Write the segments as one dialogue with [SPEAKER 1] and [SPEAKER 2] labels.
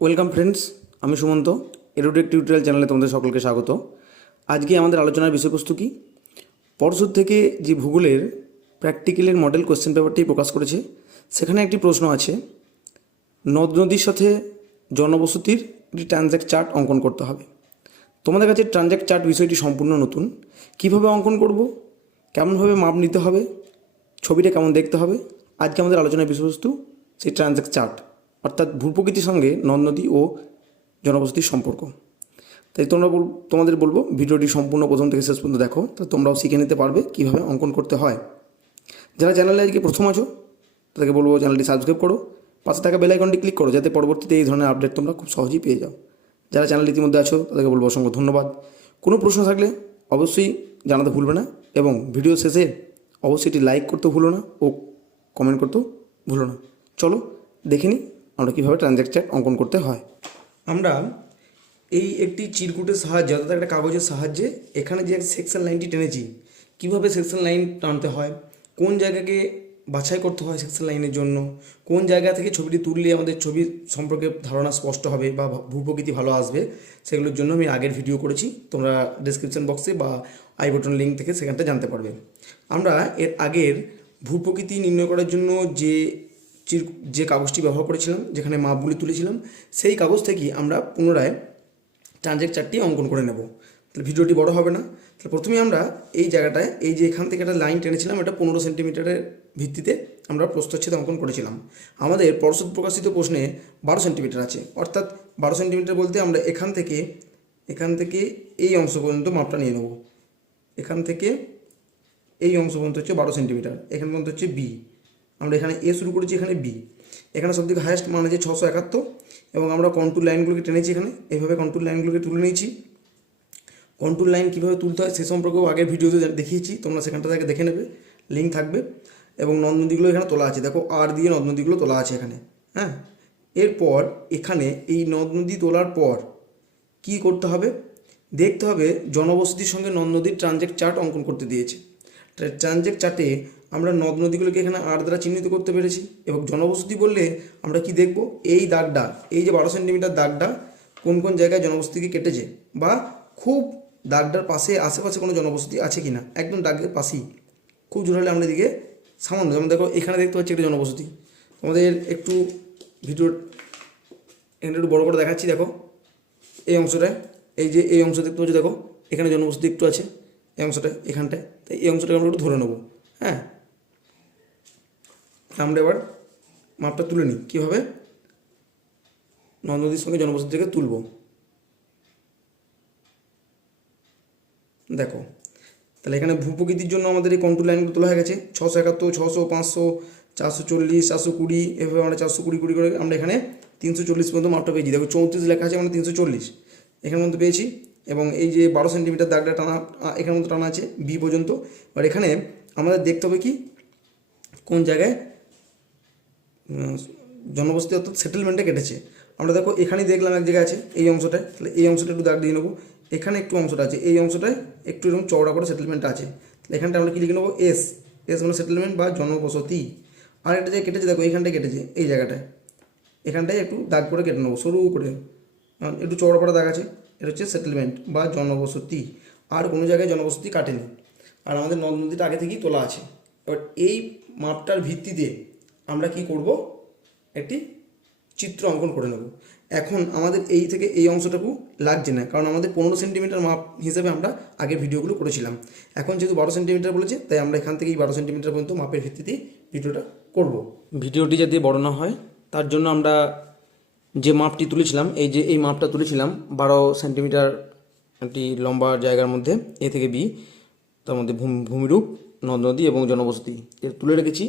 [SPEAKER 1] Welcome friends আমি Sumanta এরোটেক tutorial চ্যানেলে তোমাদের সকলকে স্বাগত। আজকে আমাদের আলোচনার বিষয়বস্তু কি? পরশুর থেকে যে ভূগোলের প্র্যাকটিক্যালের মডেল কোশ্চেন পেপারটি প্রকাশ করেছে, সেখানে একটি প্রশ্ন আছে। নদ নদীর সাথে জনবসতির একটি ট্রানজ্যাক্ট চার্ট অঙ্কন করতে হবে। তোমাদের কাছে ট্রানজ্যাক্ট চার্ট বিষয়টি সম্পূর্ণ নতুন। কীভাবে অঙ্কন করব? কেমনভাবে মাপ নিতে হবে? ছবিটা কেমন দেখতে হবে? আজকে আমাদের আলোচনার বিষয়বস্তু, সেই ট্রানজ্যাক্ট চার্ট অর্থাৎ ভূপ্রকৃতির সঙ্গে নদ নদী ও জনবসতির সম্পর্ক। তাই তোমরা বল তোমাদের বলব, ভিডিওটি সম্পূর্ণ প্রথম থেকে শেষ পর্যন্ত দেখো, তো তোমরাও শিখে নিতে পারবে কীভাবে অঙ্কন করতে হয়। যারা চ্যানেলে আজকে প্রথম আছো, তাদেরকে বলব চ্যানেলটি সাবস্ক্রাইব করো, পাশে থাকা বেল আইকনটি ক্লিক করো, যাতে পরবর্তীতে এই ধরনের আপডেট তোমরা খুব সহজেই পেয়ে যাও। যারা চ্যানেল ইতিমধ্যে আছো, তাদেরকে বলব অসংখ্য ধন্যবাদ। কোনো প্রশ্ন থাকলে অবশ্যই জানাতে ভুলবে না এবং ভিডিও শেষে অবশ্যই এটি লাইক করতে ভুলো না ও কমেন্ট করতেও ভুলো না। চলো, দেখে নিই। আমরা কীভাবে ট্রানজ্যাকচার অঙ্কন করতে হয়? আমরা এই একটি চিরকুটের সাহায্যে, অর্থাৎ একটা কাগজের সাহায্যে এখানে যে সেকশন লাইনটি টেনেছি, কীভাবে সেকশন লাইন টানতে হয়, কোন জায়গাকে বাছাই করতে হয় সেকশন লাইনের জন্য, কোন জায়গা থেকে ছবিটি তুললে আমাদের ছবি সম্পর্কে ধারণা স্পষ্ট হবে বা ভূপ্রকৃতি ভালো আসবে, সেগুলোর জন্য আমি আগের ভিডিও করেছি, তোমরা ডিসক্রিপশন বক্সে বা আই বটন লিঙ্ক থেকে সেখানটা জানতে পারবে। আমরা এর আগের ভূপ্রকৃতি নির্ণয় করার জন্য যে যে কাগজটি ব্যবহার করেছিলাম, যেখানে মাপগুলি তুলেছিলাম, সেই কাগজ থেকেই আমরা পুনরায় ট্রানজেক্ট চারটি অঙ্কন করে নেব। তাহলে ভিডিওটি বড় হবে না। তাহলে প্রথমে আমরা এই জায়গাটায়, এই যে এখান থেকে একটা লাইন টেনেছিলাম, এটা পনেরো সেন্টিমিটারের ভিত্তিতে আমরা প্রস্তচ্ছেদ অঙ্কন করেছিলাম। আমাদের পরশোধ প্রকাশিত প্রশ্নে বারো সেন্টিমিটার আছে। অর্থাৎ বারো সেন্টিমিটার বলতে আমরা এখান থেকে এখান থেকে এই অংশ পর্যন্ত মাপটা নিয়ে নেব। এখান থেকে এই অংশ পর্যন্ত হচ্ছে বারো সেন্টিমিটার, এখান পর্যন্ত হচ্ছে বি। আমরা এখানে এ শুরু করেছি এখানে বি এখানে সব থেকে হায়েস্ট মান আছে ছশো একাত্তর এবং আমরা কন্ট্রোল লাইনগুলোকে টেনেছি এখানে। এইভাবে কন্ট্রোল লাইনগুলোকে তুলে নিয়েছি। কন্ট্রোল লাইন কীভাবে তুলতে হয় সে সম্পর্কেও আগের ভিডিওতে দেখিয়েছি, তোমরা সেখানটা থেকে দেখে নেবে। লিঙ্ক থাকবে। এবং নদ নদীগুলো এখানে তোলা আছে। দেখো আর দিয়ে নদ নদীগুলো তোলা আছে এখানে। হ্যাঁ? এরপর এখানে এই নদ নদী তোলার পর কি করতে হবে? দেখতে হবে জনবসতির সঙ্গে নদ নদীর ট্রানজেক্ট চার্ট অঙ্কন করতে দিয়েছে। ট্রানজেক্ট চার্টে আমরা নদ নদীগুলোকে এখানে আর দ্বারা চিহ্নিত করতে পেরেছি এবং জনবসতি বললে আমরা কি দেখব? এই দাগটা, এই যে বারো সেন্টিমিটার দাগটা কোন কোন জায়গায় জনবসতিকে কেটেছে বা খুব দাগটার পাশে, আশেপাশে কোনো জনবসতি আছে কি না একদম দাগের পাশেই। খুব জোর হলে আমরা এদিকে সামান্য, যেমন দেখো এখানে দেখতে পাচ্ছি একটা জনবসতি। তোমাদের একটু ভিডিও এখানে একটু বড়ো করে দেখাচ্ছি, দেখো। এই অংশটায়, এই যে এই অংশ দেখতে পাচ্ছি, দেখো। এখানে জনবসতি একটু আছে, এই অংশটা এখানটায়। তাই এই অংশটাকে আমরা একটু ধরে নেব হ্যাঁ? আমরা এবার মাপটা তুলে নিই। কীভাবে নদ নদীর সঙ্গে জনবসতি থেকে তুলব। দেখো, তাহলে এখানে ভূপ্রকৃতির জন্য আমাদের এই কন্ট্রোল লাইনগুলো তোলা হয়ে গেছে। ছশো একাত্তর, ছশো পাঁচশো, চারশো চল্লিশ, চারশো কুড়ি, এভাবে আমরা চারশো কুড়ি কুড়ি করে আমরা এখানে তিনশো চল্লিশ পর্যন্ত মাপটা পেয়েছি। দেখো, চৌত্রিশ লেখা আছে আমরা তিনশো চল্লিশ। এখানের মধ্যে পেয়েছি। এবং এই যে বারো সেন্টিমিটার দাগটা টানা এখানের মধ্যে টানা আছে বি পর্যন্ত। আর এখানে আমাদের দেখতে হবে কি, কোন জায়গায় জনবসতি অর্থাৎ সেটেলমেন্টে কেটেছে। আমরা দেখো এখানেই দেখলাম এক জায়গায় আছে, এই অংশটায়। তাহলে এই অংশটা একটু দাগ দিয়ে নেব। এখানে একটু অংশটা আছে, এই অংশটায় একটু এরকম চওড়া করে সেটেলমেন্টটা আছে। এখানটা আমরা কি লিখে নেব? এস এস মানে সেটেলমেন্ট বা জনবসতি আর একটা জায়গায় কেটেছে, দেখো এইখানটায় কেটেছে, এই জায়গাটায়। এখানটায় একটু দাগ করে কেটে নেব, সরু করে। একটু চওড়া পড়া দাগ আছে, এটা হচ্ছে সেটেলমেন্ট বা জনবসতি আর কোনো জায়গায় জনবসতি কাটেনি। আর আমাদের নদ নদীটা আগে থেকেই তোলা আছে। এবার এই মাপটার ভিত্তিতে আমরা কি করব? একটি চিত্র অঙ্কন করে নেব। এখন আমাদের এই থেকে এই অংশটুকু লাগছে না, কারণ আমাদের পনেরো সেন্টিমিটার মাপ হিসেবে আমরা আগের ভিডিওগুলো করেছিলাম। এখন যেহেতু বারো সেন্টিমিটার বলেছে, তাই আমরা এখান থেকেই বারো সেন্টিমিটার পর্যন্ত মাপের ভিত্তিতেই ভিডিওটা করব। ভিডিওটি যাতে বড় না হয়, তার জন্য আমরা যে মাপটি তুলেছিলাম, এই যে এই মাপটা তুলেছিলাম, বারো সেন্টিমিটার একটি লম্বা জায়গার মধ্যে, এ থেকে বি, তার মধ্যে ভূমি, ভূমিরূপ নদ নদী এবং জনবসতি তুলে রেখেছি।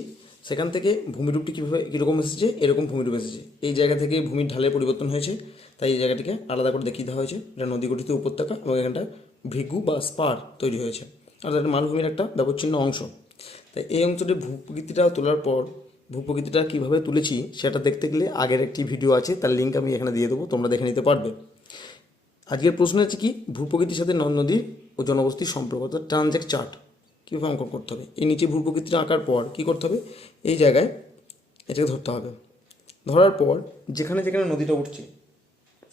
[SPEAKER 1] সেখান থেকে ভূমিরূপটি কীভাবে, কীরকম এসেছে? এরকম ভূমিরূপ এসেছে। এই জায়গা থেকে ভূমির ঢালের পরিবর্তন হয়েছে। তাই এই জায়গাটিকে আলাদা করে দেখিয়ে দেওয়া হয়েছে। এটা নদী গঠিত উপত্যকা এবং এখানটা ভৃগু বা স্পার তৈরি হয়েছে। অর্থাৎ মালভূমির একটা ব্যবচ্ছিন্ন অংশ। তাই এই অংশটি ভূপ্রকৃতিটা তোলার পর, ভূপ্রকৃতিটা কীভাবে তুলেছি সেটা দেখতে গেলে আগের একটি ভিডিও আছে, তার লিঙ্ক আমি এখানে দিয়ে দেবো, তোমরা দেখে নিতে পারবে। আজকের প্রশ্ন হচ্ছে কি, ভূপ্রকৃতির সাথে নদ নদীর ও জনবস্তির সম্পর্ক, অর্থাৎ ট্রানজেক্ট চার্ট কীভাবে অঙ্কন করতে হবে? এই নিচে ভূপ্রকৃতিটা আঁকার পর কী করতে হবে? এই জায়গায় এটাকে ধরতে হবে। ধরার পর যেখানে যেখানে নদীটা উঠছে,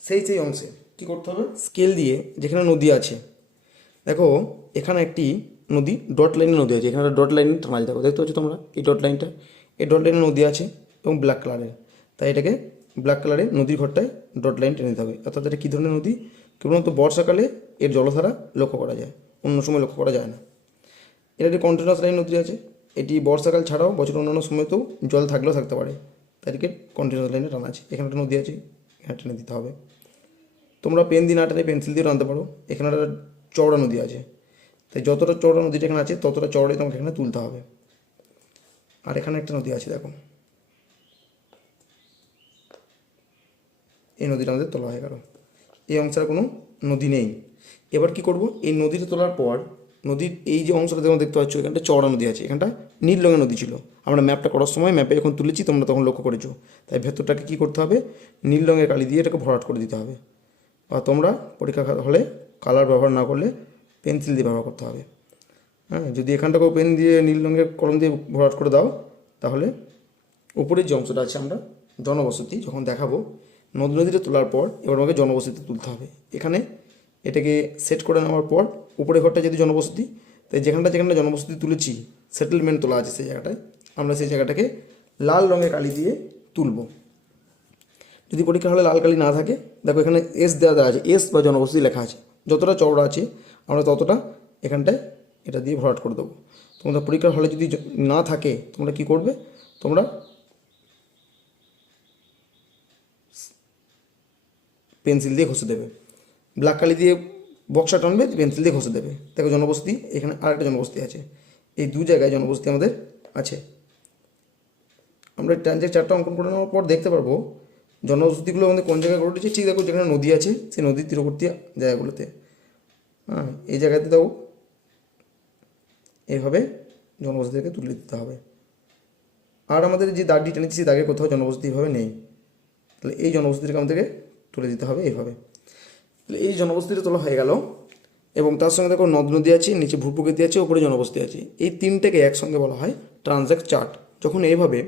[SPEAKER 1] সেই সেই অংশে কী করতে হবে? স্কেল দিয়ে যেখানে নদী আছে, দেখো এখানে একটি নদী, ডট লাইনে নদী আছে। এখানে ডট লাইন টানা আছে। দেখো, দেখতে পাচ্ছ তোমরা এই ডট লাইনটা? এই ডট লাইনে নদী আছে এবং ব্ল্যাক কালারের তাই এটাকে ব্ল্যাক কালারে নদীর ঘরটায় ডট লাইন টেনে দিতে হবে। অর্থাৎ এটা কী ধরনের নদী? কেবলমাত্র বর্ষাকালে এর জলধারা লক্ষ্য করা যায়। অন্য সময় লক্ষ্য করা যায় না। এটা একটি কন্টিনিউয়াস লাইন নদী আছে। এটি বর্ষাকাল ছাড়াও বছর অন্যান্য সময়তেও জল থাকলেও থাকতে পারে। তাই এটাকে কন্টিনিউয়াস লাইনে টানা আছে। এখানে একটা নদী আছে, এখানে টেনে দিতে হবে। তোমরা পেন দিয়ে না টেনে পেন্সিল দিয়ে টানতে পারো। এখানে একটা চওড়া নদী আছে। তাই যতটা চওড়া নদীটা এখানে আছে, ততটা চওড়াই তোমাকে এখানে তুলতে হবে। আর এখানে একটা নদী আছে, দেখো। এই নদীটা আমাদের তোলা হয়ে গেল। এই অংশের কোনো নদী নেই। এবার কি করব? এই নদীটা তোলার পর নদীর এই যে অংশটা তোমরা দেখতে পাচ্ছ এখানটা চওড়া নদী আছে এখানটা নীল রঙের নদী ছিল। আমরা ম্যাপটা করার সময় ম্যাপে যখন তুলেছি, তোমরা তখন লক্ষ্য করেছ। তাই ভেতরটাকে কী করতে হবে? নীল রঙের কালি দিয়ে এটাকে ভরাট করে দিতে হবে। বা তোমরা পরীক্ষা হলে কালার ব্যবহার না করলে পেন্সিল দিয়ে ব্যবহার করতে হবে। হ্যাঁ যদি এখানটাকেও পেন দিয়ে নীল রঙের কলম দিয়ে ভরাট করে দাও, তাহলে উপরের যে অংশটা আছে আমরা জনবসতি, যখন দেখাবো নদী নদীটা তোলার পর এবার আমাকে জনবসতি তুলতে হবে। এখানে এটাকে সেট করে নেওয়ার পর উপরে ঘরটা যেহেতু জনবসতি, তাই যেখানটা যেখানটা জনবসতি তুলেছি সেটেলমেন্ট তোলা আছে সেই জায়গাটায়, আমরা সেই জায়গাটাকে লাল রঙের কালি দিয়ে তুলব। যদি পরীক্ষা হলে লাল কালি না থাকে, দেখো এখানে এস দেওয়া দেওয়া আছে এস বা জনবসতি লেখা আছে, যতটা চওড়া আছে, আমরা ততটা এখানটায় এটা দিয়ে ভরাট করে দেবো। তোমরা পরীক্ষার হলে যদি না থাকে, তোমরা কি করবে? তোমরা পেন্সিল দিয়ে ঘষে দেবে। ব্ল্যাক কালি দিয়ে বক্সা টানবে পেন্সিল দিয়ে ঘষে দেবে। দেখো জনবসতি, এখানে আরেকটা জনবসতি আছে। এই দু জায়গায় জনবসতি আমাদের আছে। আমরা ট্রানজেক্ট চারটা অঙ্কন করে নেওয়ার পর দেখতে পারব জনবসতিগুলো আমাদের কোন জায়গায় ঘটেছে। ঠিক দেখো যেখানে নদী আছে, সেই নদীর তীরবর্তী জায়গাগুলোতে। হ্যাঁ এই জায়গাতে দাও এইভাবে জনবসতিকে তুলে দিতে হবে। আর আমাদের যে দাগটি টেনেছি, সেই দাগের কোথাও জনবসতি এভাবে নেই। তাহলে এই জনবসতিটাকে আমাদেরকে তুলে দিতে হবে এইভাবে তাহলে এই জনবসতিটা তোলা হয়ে গেল। এবং তার সঙ্গে দেখো নদ নদী আছে, নিচে ভূপ্রকৃতি আছে, ওপরে জনবসতি আছে। এই তিনটেকে একসঙ্গে বলা হয় ট্রানজ্যাক্ট চার্ট। যখন এইভাবে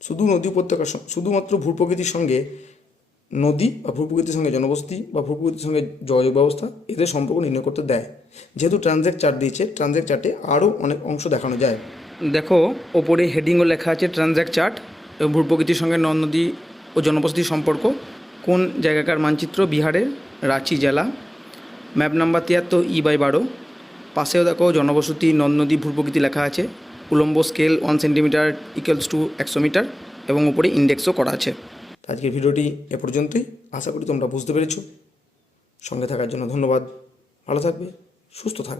[SPEAKER 1] শুধু নদী উপত্যকার শুধুমাত্র ভূপ্রকৃতির সঙ্গে নদী বা ভূপ্রকৃতির সঙ্গে জনবসতি বা ভূপ্রকৃতির সঙ্গে যোগাযোগ ব্যবস্থা এদের সম্পর্ক নির্ণয় করতে দেয়। যেহেতু ট্রানজ্যাক্ট চার্ট দিয়েছে ট্রানজ্যাক্ট চার্টে আরও অনেক অংশ দেখানো যায়। দেখো, ওপরে হেডিংও লেখা আছে ট্রানজ্যাক্ট চার্ট এবং ভূপ্রকৃতির সঙ্গে নদ নদী ও জনবসতির সম্পর্ক। কোন জায়গাকার মানচিত্র বিহারের? রাঁচি জেলা। ম্যাপ নাম্বার তিয়াত্তর ই বাই বারো। পাশেও দেখো জনবসতি নদ নদী ভূপ্রকৃতি লেখা আছে। উলম্ব scale one centimetre equals to একশো মিটার এবং উপরে ইন্ডেক্সও করা আছে। আজকের ভিডিওটি এ পর্যন্তই। আশা করি তোমরা বুঝতে পেরেছ। সঙ্গে থাকার জন্য ধন্যবাদ। ভালো থাকবে, সুস্থ থাকবে।